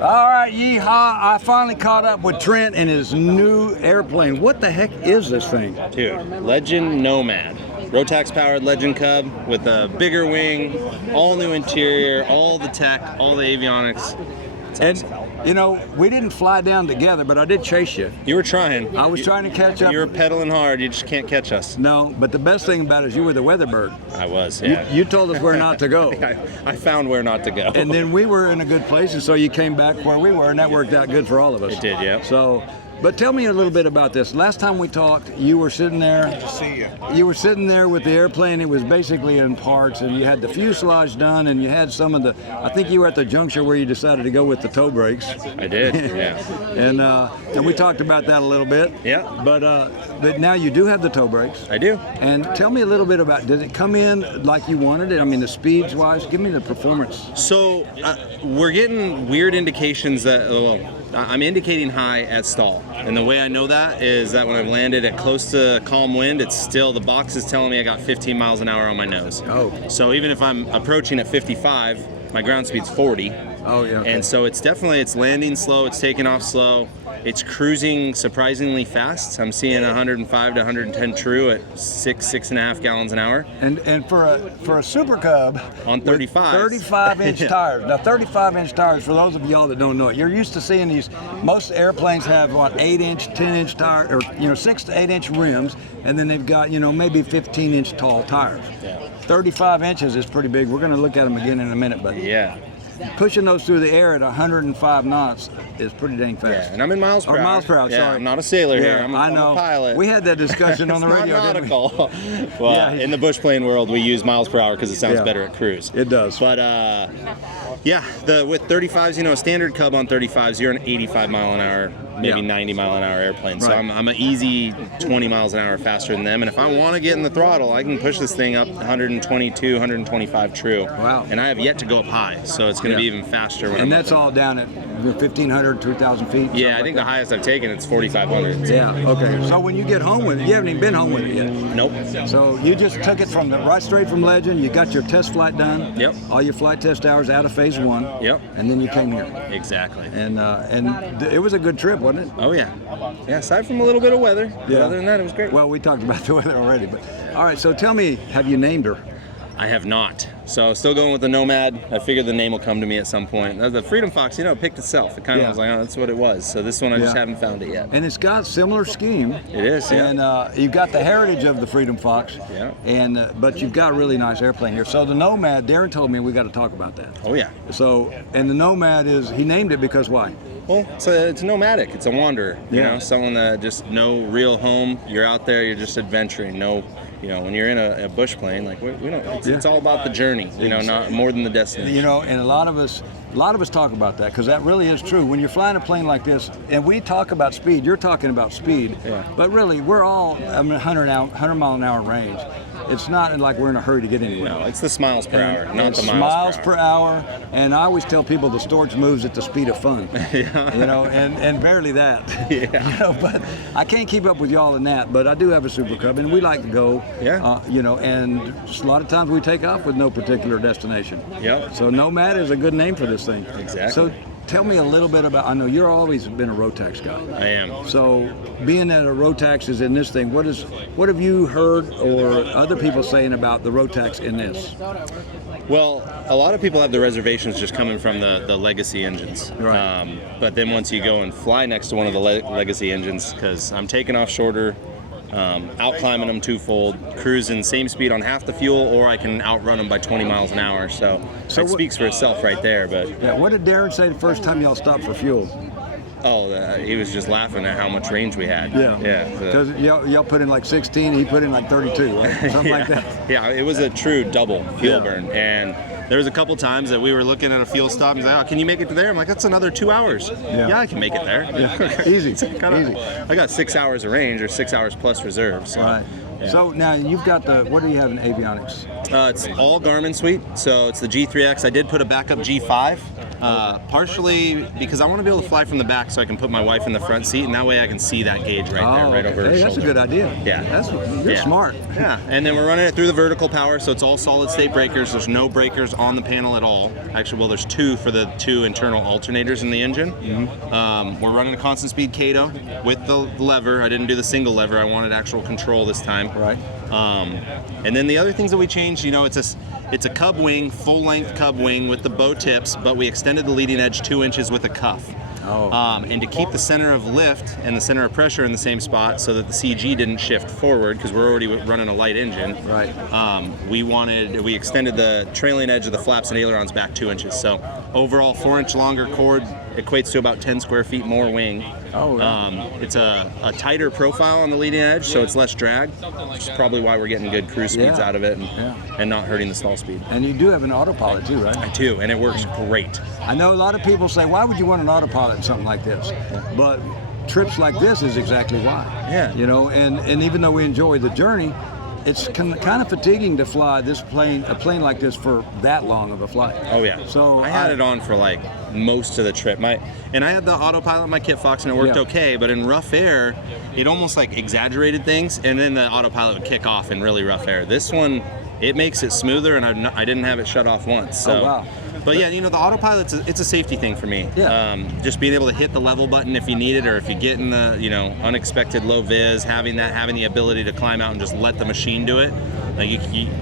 All right, Yee Haww, I finally caught up with Trent in his new airplane. What the heck is this thing? Dude, Legend Nomad. Rotax powered Legend Cub with a bigger wing, all new interior, all the tech, all the avionics. And, you know, we didn't fly down together, but I did chase you. You were trying. I was trying to catch up. You were pedaling hard, you just can't catch us. No, but the best thing about it is you were the weather bird. I was, yeah. You told us where not to go. I found where not to go. And then we were in a good place, and so you came back where we were, and that worked out good for all of us. It did, yeah. So, but tell me a little bit about this. Last time we talked, you were sitting there. Good to see you. You were sitting there with the airplane. It was basically in parts, and you had the fuselage done, and you had some of the. I think you were at the juncture where you decided to go with the toe brakes. I did, yeah. and we talked about that a little bit. Yeah. But now you do have the toe brakes. I do. And tell me a little bit about. Did it come in like you wanted it? I mean, the speeds wise. Give me the performance. So we're getting weird indications that. Well, I'm indicating high at stall, and the way I know that is that when I've landed at close to calm wind, it's still, the box is telling me I got 15 miles an hour on my nose. Oh. So even if I'm approaching at 55, my ground speed's 40. Oh, yeah. Okay. And so it's landing slow, it's taking off slow, it's cruising surprisingly fast. I'm seeing 105 to 110 true at 6.5 gallons an hour. And for a Super Cub on 35, 35-inch tires. Now 35-inch tires, for those of y'all that don't know it, you're used to seeing these. Most airplanes have 8-inch, 10-inch tires, or 6 to 8-inch rims, and then they've got maybe 15-inch tall tires. Yeah. 35 inches is pretty big. We're going to look at them again in a minute, but yeah. Pushing those through the air at 105 knots is pretty dang fast. Yeah, and I'm in miles per hour. Miles per hour, yeah, sorry. I'm not a sailor here. I'm a pilot. We had that discussion on the radio. It's not nautical. Well, yeah, in the bush plane world, we use miles per hour because it sounds better at cruise. It does. But yeah, with 35s, a standard Cub on 35s, you're an 85 mile an hour, maybe 90 mile an hour airplane. So I'm an easy 20 miles an hour faster than them. And if I want to get in the throttle, I can push this thing up 122, 125 true. Wow. And I have yet to go up high, so it's going to be even faster. And that's all down at 1,500, 2,000 feet? Yeah, I think the highest I've taken, it's 4,500. Yeah, okay. So when you get home with it, you haven't even been home with it yet? Nope. So you just took it right straight from Legend, you got your test flight done? Yep. All your flight test hours out of phase 1? Yep. And then you came here? Exactly. And it was a good trip, wasn't it? Oh yeah. Yeah, aside from a little bit of weather. Yeah. Other than that, it was great. Well, we talked about the weather already, but all right, so tell me, have you named her? I have not. So still going with the Nomad. I figured the name will come to me at some point. The Freedom Fox, it picked itself. It kind of was like, oh, that's what it was. So this one I just haven't found it yet. And it's got similar scheme. It is, yeah. And you've got the heritage of the Freedom Fox. Yeah. And but you've got a really nice airplane here. So the Nomad, Darren told me we got to talk about that. Oh yeah. So, and the Nomad he named it because why? Well, it's nomadic. It's a wanderer. You know, someone that just no real home. You're out there. You're just adventuring. When you're in a bush plane, like we don't. It's all about the journey. Not more than the destination. And a lot of us talk about that because that really is true. When you're flying a plane like this, and we talk about speed, you're talking about speed. Yeah. But really, we're all 100 mile an hour range. It's not like we're in a hurry to get anywhere. No, it's the miles per hour, not the miles per hour. And I always tell people the storage moves at the speed of fun. And barely that. Yeah. But I can't keep up with y'all in that. But I do have a Super Cub, and we like to go. Yeah. And a lot of times we take off with no particular destination. Yep. So Nomad is a good name for this thing. Exactly. So tell me a little bit about, I know you've always been a Rotax guy. I am. So being that a Rotax is in this thing, what have you heard or other people saying about the Rotax in this? Well, a lot of people have the reservations just coming from the legacy engines. Right. But then once you go and fly next to one of the legacy engines, because I'm taking off shorter, out climbing them twofold, cruising same speed on half the fuel, or I can outrun them by 20 miles an hour. So it speaks for itself right there. But what did Darren say the first time y'all stopped for fuel? Oh, he was just laughing at how much range we had. Yeah. Because y'all put in like 16, he put in like 32, right? Something like that. Yeah, it was a true double fuel burn. And there was a couple times that we were looking at a fuel stop and he's like, oh, can you make it to there? I'm like, that's another 2 hours. Yeah, I can make it there. Yeah. Easy. Easy. I got 6 hours of range, or 6 hours plus reserve. So. Right. Yeah. So now you've got what do you have in avionics? It's all Garmin suite. So it's the G3X. I did put a backup G5. Partially because I want to be able to fly from the back so I can put my wife in the front seat, and that way I can see that gauge right there, right over her Hey, shoulder. that's a good idea. Yeah. You're smart. Yeah, and then we're running it through the vertical power, so it's all solid state breakers. There's no breakers on the panel at all. Actually, well, there's two for the two internal alternators in the engine. We're running a constant speed Kato with the lever. I didn't do the single lever. I wanted actual control this time. Right. And then the other things that we changed, you know, it's a Cub wing, full length Cub wing with the bow tips, but we extended the leading edge 2 inches with a cuff. And to keep the center of lift and the center of pressure in the same spot so that the CG didn't shift forward, because we're already running a light engine. Right. We extended the trailing edge of the flaps and ailerons back 2 inches. So overall 4-inch longer cord equates to about 10 square feet more wing. It's a tighter profile on the leading edge, so it's less drag, which is probably why we're getting good cruise speeds out of it and not hurting the stall speed. And you do have an autopilot too, right? I do, and it works great. I know a lot of people say, why would you want an autopilot in something like this? But trips like this is exactly why. Yeah. You know, and even though we enjoy the journey, it's kind of fatiguing to fly a plane like this for that long of a flight. Oh yeah. So I had it on for like most of the trip. And I had the autopilot in my Kit Fox and it worked okay, but in rough air, it almost like exaggerated things, and then the autopilot would kick off in really rough air. This one, it makes it smoother, and I didn't have it shut off once. So. Oh, wow. But yeah, you know, the autopilot's it's a safety thing for me. Yeah. Just being able to hit the level button if you need it, or if you get in the, you know, unexpected low vis, having the ability to climb out and just let the machine do it. Like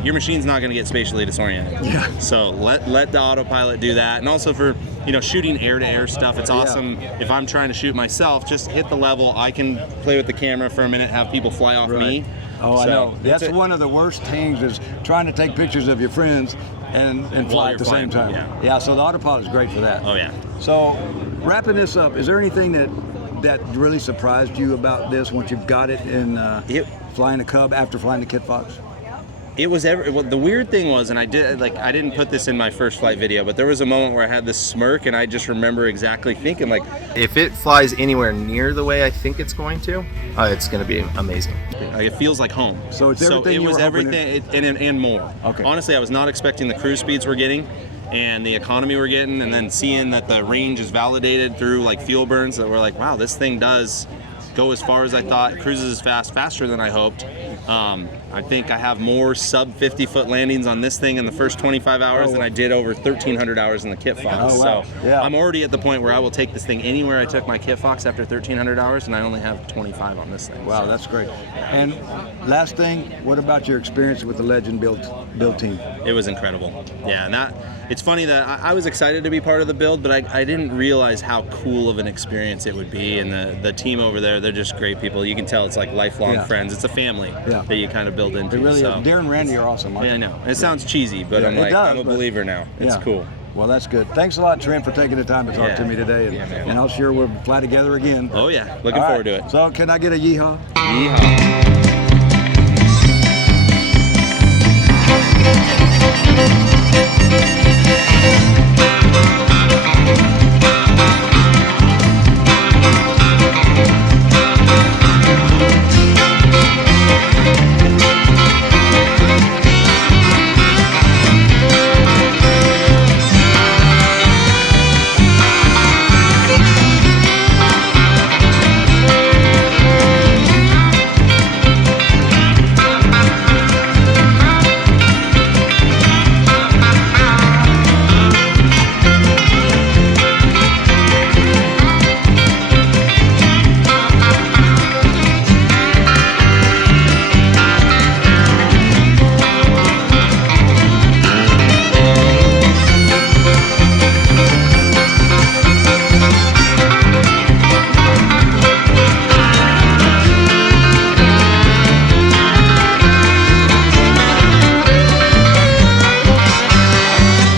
your machine's not going to get spatially disoriented. Yeah. So let the autopilot do that, and also for, you know, shooting air-to-air stuff, it's awesome. If I'm trying to shoot myself, just hit the level. I can play with the camera for a minute, have people fly off me. Oh, I know. That's one of the worst things, is trying to take pictures of your friends and fly at the same time. Yeah, so the autopilot is great for that. Oh yeah. So wrapping this up, is there anything that really surprised you about this once you've got it in flying a Cub after flying the Kit Fox? It was the weird thing was, and I didn't put this in my first flight video, but there was a moment where I had this smirk, and I just remember exactly thinking, like, if it flies anywhere near the way I think it's going to, it's going to be amazing. It feels like home. So it's everything. It was everything and more. Okay. Honestly, I was not expecting the cruise speeds we're getting and the economy we're getting, and then seeing that the range is validated through like fuel burns, that we're like, wow, this thing does go as far as I thought, cruises as fast, faster than I hoped. I think I have more sub 50-foot landings on this thing in the first 25 hours than I did over 1,300 hours in the Kit Fox. Oh, wow. So I'm already at the point where I will take this thing anywhere I took my Kit Fox after 1,300 hours, and I only have 25 on this thing. Wow, so. That's great. And last thing, what about your experience with the Legend build team? It was incredible. Yeah, and it's funny that I was excited to be part of the build, but I didn't realize how cool of an experience it would be. And the team over there, they're just great people. You can tell it's like lifelong friends. It's a family that you kind of build into. It really so. is. Darren and Randy are awesome. Yeah, I know. It sounds cheesy, but I'm a believer now. It's cool. Well, that's good. Thanks a lot, Trent, for taking the time to talk to me today. And I'm sure we'll fly together again. Oh, yeah. Looking forward to it. So can I get a Yee Haww? Yee Haww.